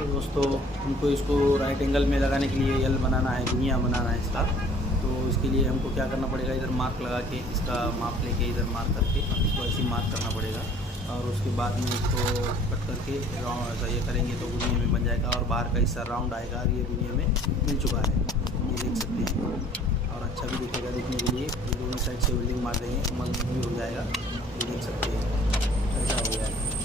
तो दोस्तों हमको इसको राइट एंगल में लगाने के लिए एल बनाना है, गुनिया बनाना है इसका। तो इसके लिए हमको क्या करना पड़ेगा, इधर मार्क लगा के इसका माप लेके इधर मार्क करके इसको ऐसे मार्क करना पड़ेगा। और उसके बाद में इसको कट करके राउंड ऐसा ये करेंगे तो गुनिया में बन जाएगा और बाहर का हिस्सा राउंड आएगा। ये गुनिया में मिल चुका है, ये देख सकते हैं। और अच्छा भी दिखेगा दिखने के लिए। ये दोनों साइड से वेल्डिंग मार देंगे, मजबूत भी हो जाएगा। ये देख सकते हैं ऐसा हो गया है।